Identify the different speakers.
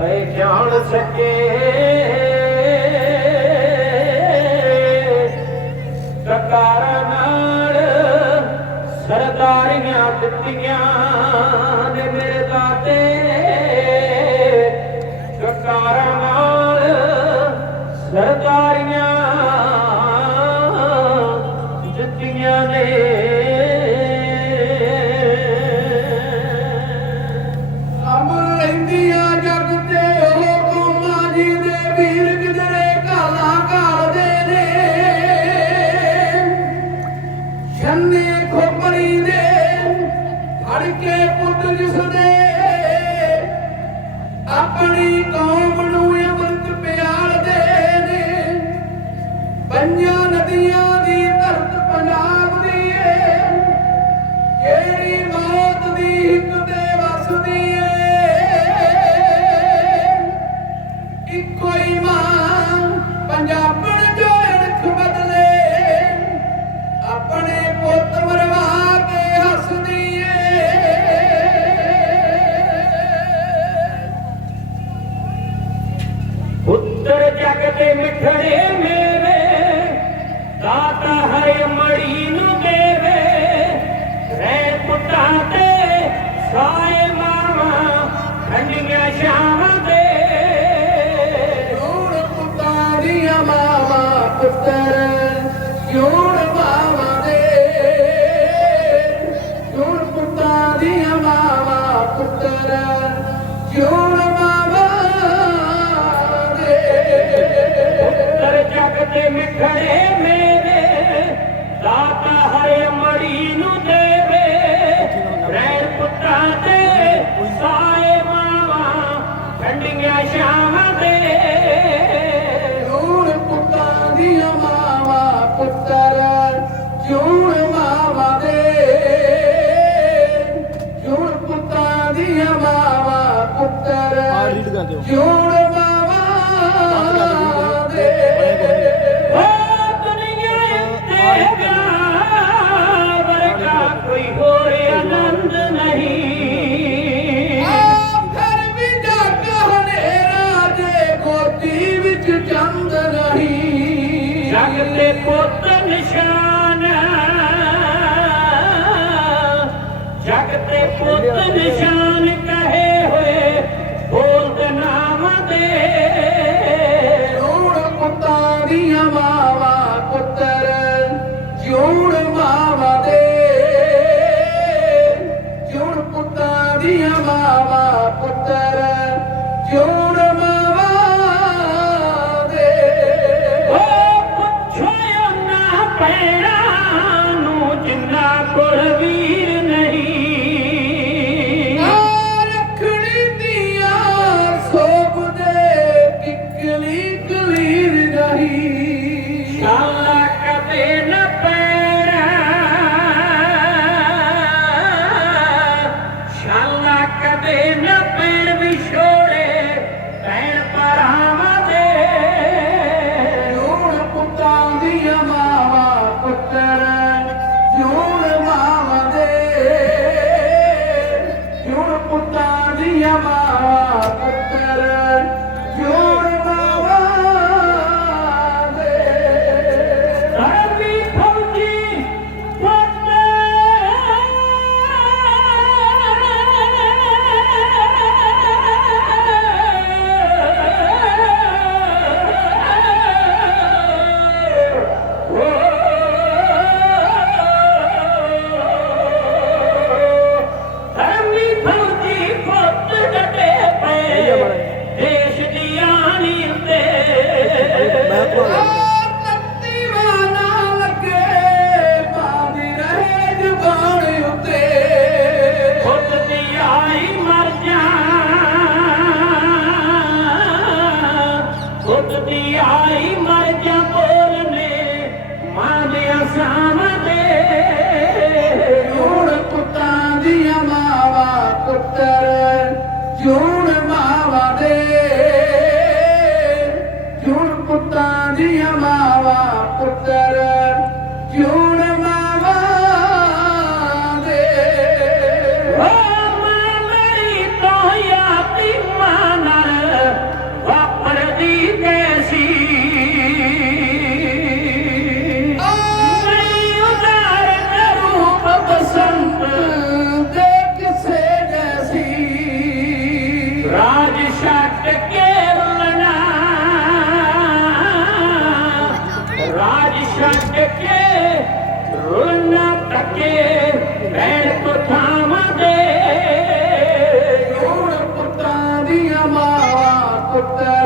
Speaker 1: ਐ ਜਾਣ ਸਕੇ ਸਰਕਾਰ ਨਾਲ ਸਰਦਾਰੀਆਂ ਦਿੱਤੀਆਂ ਨੇ ਮੇਰੇ ਦਾਤੇ।
Speaker 2: उत्तर जागते मिठडे. ਨਸ਼ਾਵਾਂ ਦੇ। ਰੂਣ ਦੀਆਂ ਮਾਵਾ ਪੁੱਤਰ ਜੂਣ ਮਾਵਾ ਦੇ। ਜੂਣ ਪੁੱਤਾਂ ਦੀਆਂ ਮਾਵਾ ਪੁੱਤਰ
Speaker 1: ਜੂਣ ਜੰਗ ਦੇ ਪੁੱਤ ਨਿਸ਼ਾਨ। ਜਗ ਤੇ ਪੁੱਤ ਨਿਸ਼ਾਨ ਕਹੇ ਹੋਏ ਬੋਲ ਦੇ ਨਾਮ ਦੇ।
Speaker 2: ਰੋੜ ਪੁੱਤਾਂ ਦੀਆਂ ਮਾਵਾ ਪੁੱਤਰ, ਜਿਉਣ ਮਾਵਾ ਦੇ। ਜਿਉਣ ਪੁੱਤਾਂ ਦੀਆਂ ਮਾਵਾ ਪੁੱਤਰ
Speaker 1: ਪੈਣਾ ਨੂੰ ਜਿੰਨਾ ਕੋਲ ਵੀਰ ਨਹੀਂ।
Speaker 2: ਆ ਰੱਖਣੀ ਦੀਆਂ ਸੋਭ ਦੇ ਕਿਕਲੀ ਕਲੀਰ ਨਹੀਂ।
Speaker 1: ਸ਼ਾਲਾ ਕਦੇ ਨਾ ਛੱਡ ਕੇ ਰੋਣਾ ਤੱਕੇ ਰਹਿਣ ਤੋਂ ਥਾਵਾਂ ਦੇ
Speaker 2: ਰੋਣ ਪੁੱਤਾਂ ਦੀਆਂ ਮਾਵਾਂ ਪੁੱਤਾਂ